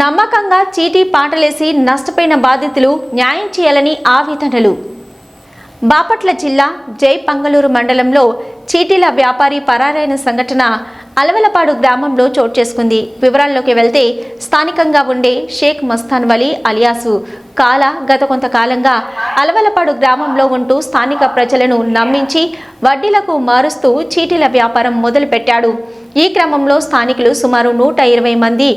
నమ్మకంగా చీటీ పాటలేసి నష్టపోయిన బాధితులు న్యాయం చేయాలని ఆవేదనలు. బాపట్ల జిల్లా జైపంగళూరు మండలంలో చీటీల వ్యాపారి పరారైన సంఘటన అలవలపాడు గ్రామంలో చోటు చేసుకుంది. వివరాల్లోకి వెళ్తే స్థానికంగా ఉండే షేక్ మస్తాన్ వలీ అలియాసు కాల గత కొంతకాలంగా అలవలపాడు గ్రామంలో ఉంటూ స్థానిక ప్రజలను నమ్మించి వడ్డీలకు మారుస్తూ చీటీల వ్యాపారం మొదలుపెట్టాడు. ఈ క్రమంలో స్థానికులు సుమారు నూట ఇరవై మంది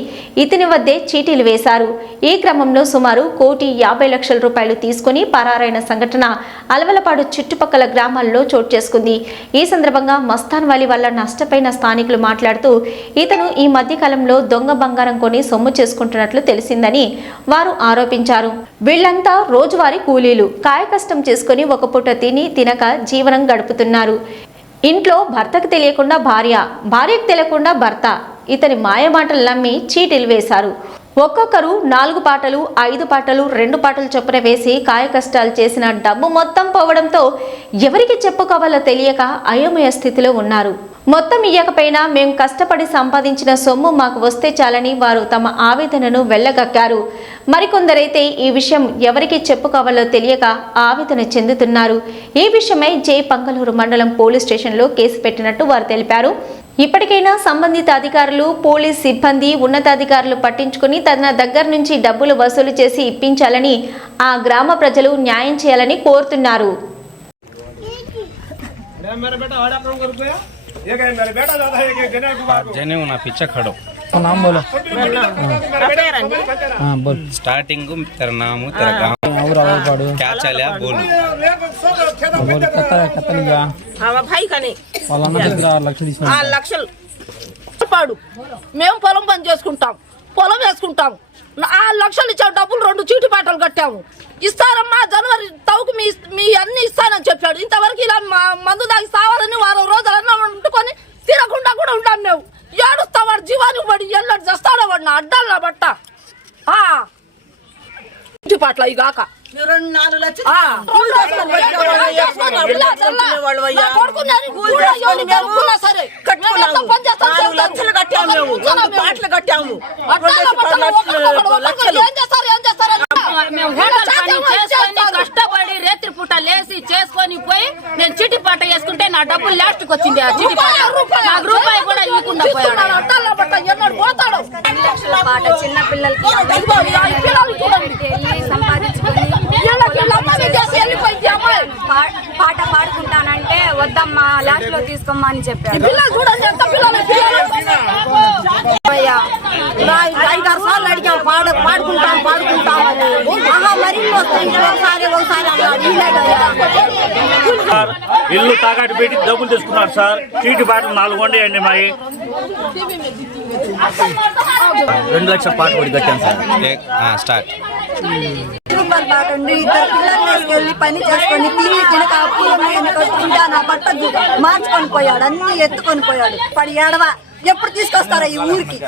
ఇతని వద్దే చీటీలు వేశారు. ఈ క్రమంలో సుమారు కోటి యాభై లక్షల రూపాయలు తీసుకుని పరారైన సంఘటన అలవలపాడు చుట్టుపక్కల గ్రామాల్లో చోటు చేసుకుంది. ఈ సందర్భంగా మస్తాన్ వాలి వల్ల నష్టపోయిన స్థానికులు మాట్లాడుతూ ఇతను ఈ మధ్యకాలంలో దొంగ బంగారం కొని సొమ్ము చేసుకుంటున్నట్లు తెలిసిందని వారు ఆరోపించారు. వీళ్ళంతా రోజువారీ కూలీలు. కాయకష్టం చేసుకుని ఒక పూట తిని తినక జీవనం గడుపుతున్నారు. ఇంట్లో భర్తకు తెలియకుండా భార్య భార్యకు తెలియకుండా భర్త. ఇతని మాయమాటలు నమ్మి చీటీలు వేశారు. ఒక్కొక్కరు నాలుగు పాటలు ఐదు పాటలు రెండు పాటలు చొప్పున వేసి కాయకష్టాలు చేసిన డబ్బు మొత్తం పోవడంతో ఎవరికి చెప్పుకోవాలో తెలియక అయోమయ స్థితిలో ఉన్నారు. మొత్తం ఇయ్యకపోయినా మేం కష్టపడి సంపాదించిన సొమ్ము మాకు వస్తే చాలని వారు తమ ఆవేదనను వెళ్ళగక్కారు మరికొందరైతే ఈ విషయం ఎవరికి చెప్పుకోవాలో తెలియక ఆవేదన చెందుతున్నారు. ఈ విషయమై జై. పంగలూరు మండలం పోలీస్ స్టేషన్లో కేసు పెట్టినట్టు వారు తెలిపారు. ఇప్పటికైనా సంబంధిత అధికారులు పోలీస్ సిబ్బంది ఉన్నతాధికారులు పట్టించుకుని తన దగ్గర నుంచి డబ్బులు వసూలు చేసి ఇప్పించాలని ఆ గ్రామ ప్రజలు న్యాయం చేయాలని కోరుతున్నారు. జనే నా పిచ్చ ఖడో స్టార్టింగ్ తన నాము తన గ్రామం బోల్ కని వాళ్ళ దగ్గర లక్షలు ఆ లక్షలు పాడు మేము పొలం పని చేసుకుంటాం పొలం వేసుకుంటాం ఆ లక్షలు ఇచ్చావు డబ్బులు రెండు చీటి పాటలు కట్టాము ఇస్తారమ్మా జనవరి తవుకు మీ మీ అన్ని ఇస్తానని చెప్పాడు ఇంతవరకు ఇలా మందు దాగి సావాలని వారం రోజులన్నా వండుకొని తినకుండా కూడా ఉంటాం మేము ఏడుస్తా వాడు జీవానికి పడి ఎల్లడు చేస్తాడో వాడు నా అడ్డాల బట్ట ఆ. చీటి పాటలు అవి కాక ఆ. ఇలా చల్లా. నా కొడుకున్నారని కూడా ఎవరు కనుక్కున్నా సరే. పని చేస్తాం చెప్తాం. ఒకరు కూర్చోరా మేము. హోటల్ పని చేసుకొని. కష్టపడి రేత్రి పూట లేసి చేసుకొని పోయి నేను చిట్టి పాట వేసుకుంటే నా డబ్బులు లాస్ట్కి వచ్చింది. ఆ చిట్టి పాట. నాకు రూపాయి కూడా ఇవ్వకుండా పోయాడు అడ్డాల బట్ట ఎన్నడు పోతాడు? లక్షల పాట చిన్న పిల్లలకి వద్దమ్మా లాస్ట్లో తీసుకోమ్మా అని చెప్పారు. ఐదారు సార్లు అడిగాం పాడ పాడుకుంటాం పాడుకుంటాం మరి ఒకసారి ఒకసారి. సార్ ఇల్లు తాకట్టు పెట్టి డబ్బులు తీసుకున్నారు సార్. చీటి బాటలు నాలుగు వండేయండి మాయి రెండు లక్షల పాట కూడా కట్టాను సార్. స్టార్ట్. రూపాయల పాట ఇద్దరు పిల్లలు వేసుకెళ్ళి పని చేసుకొని తిని తినక అప్పులు నా బట్ట మార్చుకొని పోయాడు అన్ని ఎత్తుకొని పోయాడు. పడి ఏడవ. ఎప్పుడు తీసుకొస్తారా ఈ ఊరికి?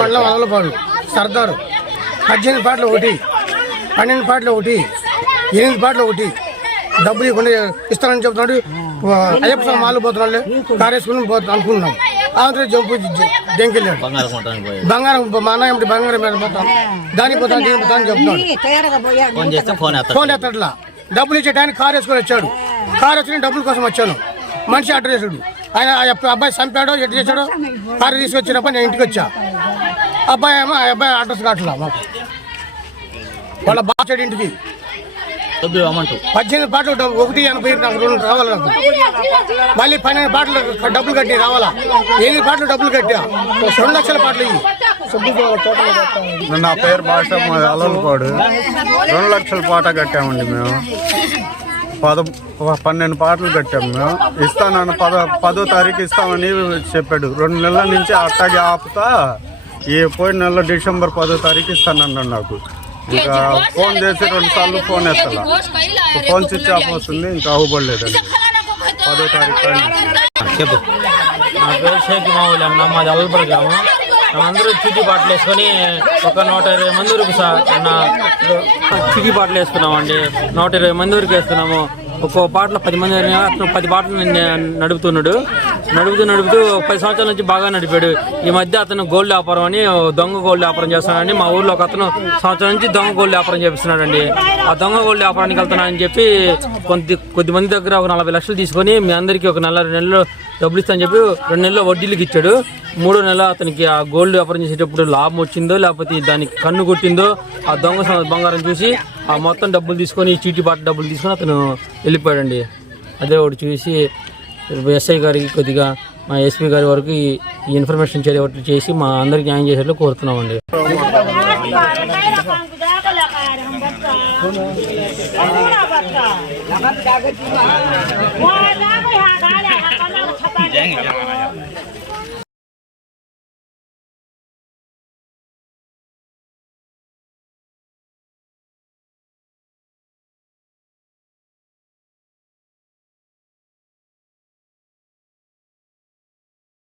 మండలం అలలపాడు సర్దారు. పద్దెనిమిది పాటలు ఒకటి. పన్నెండు పాటలు ఒకటి ఎనిమిది పాటలు ఒకటి. డబ్బులు ఇవ్వకుండా ఇస్తానని చెప్తున్నాడు. అయ్యప్ప స్వామి మాలు పోతున్నాడు కారేసుకుని పోతా అనుకున్నాం ఆంధ్ర జంపు దెంకెళ్ళాడు బంగారం మా అన్న ఏమిటి బంగారం మీద పోతాం? దానికి పోతాను దీనికి పోతాను చెప్తున్నాడు. ఫోన్ ఎత్తట్లా? డబ్బులు ఇచ్చే టైంకి కారు వేసుకొని వచ్చాడు. కారు వచ్చి డబ్బుల కోసం వచ్చాను. మనిషి అడ్రస్ ఆయన అబ్బాయి చంపాడో ఎటు చేశాడో కారు తీసుకొచ్చినప్పుడు నేను ఇంటికి వచ్చా. అబ్బాయి ఏమో ఆ అబ్బాయి అడ్రస్ కావట్లా మాకు. వాళ్ళ బాచాడు ఇంటికి. పద్దెనిమిది పాటలు డబ్బు- ఒకటి ఎనభై నాకు రెండు రావాలి నాకు మళ్ళీ పన్నెండు పాటలు డబ్బులు కట్టి రావాలా? ఎనిమిది పాటలు డబ్బులు కట్టా? రెండు లక్షల పాటలు ఇవి నా పేరు భాష మా అలలపాడు రెండు లక్షల పాట కట్టామండి మేము. పద పన్నెండు పాటలు కట్టాము మేము. ఇస్తానని పద పదో తారీఖు ఇస్తామని చెప్పాడు. రెండు నెలల నుంచి అట్టాగే ఆపుతా. ఈ పోయిన నెల డిసెంబర్ పదో తారీఖు ఇస్తానన్నాడు నాకు. ఇంకా ఫోన్ చేసి రెండు సార్లు ఫోన్ వేస్తా ఫోన్ స్విచ్ ఆఫ్ వస్తుంది ఇంకా అవ్వబడలేదండి. పదో తారీఖు చెప్పు. నా పేరు షేక్ మామూలు అన్న మాది అల్లపల్లి గ్రామం. అందరూ చీటీ బాటలు వేసుకొని ఒక నూట ఇరవై మంది వరకు సార్ నా చీటీ బాటలు వేసుకున్నామండి. నూట ఇరవై మంది వరకు వేస్తున్నాము ఒక్కో పాటలో పది మంది అతను పది పాటలు నడుపుతున్నాడు. నడుపుతూ నడుపుతూ పది సంవత్సరాల నుంచి బాగా నడిపాడు. ఈ మధ్య అతను గోల్డ్ వ్యాపారం అని దొంగ గోల్డ్ వ్యాపారం చేస్తున్నాడని మా ఊర్లో ఒక అతను సంవత్సరం నుంచి దొంగ గోల్డ్ వ్యాపారం చేపిస్తున్నాడండి. ఆ దొంగ గోల్డ్ వ్యాపారానికి వెళ్తున్నానని చెప్పి కొద్ది కొద్ది మంది దగ్గర ఒక నలభై లక్షలు తీసుకొని మీ అందరికీ ఒక నెల రెండు నెలలు డబ్బులు ఇస్తానని చెప్పి రెండు నెలలు వడ్డీలకు ఇచ్చాడు. మూడో నెల అతనికి ఆ గోల్డ్ వ్యాపారం చేసేటప్పుడు లాభం వచ్చిందో లేకపోతే దానికి కన్ను కొట్టిందో ఆ దొంగ బంగారం చూసి ఆ మొత్తం డబ్బులు తీసుకొని చీటీ పాట డబ్బులు తీసుకొని అతను వెళ్ళిపోయాడండి. అదే ఒకటి చూసి ఎస్ఐ గారికి కొద్దిగా మా ఎస్పీ గారి వరకు ఈ ఇన్ఫర్మేషన్ ఇచ్చేటట్లు చేసి మా అందరికి న్యాయం చేసేట్లు కోరుతున్నామండి.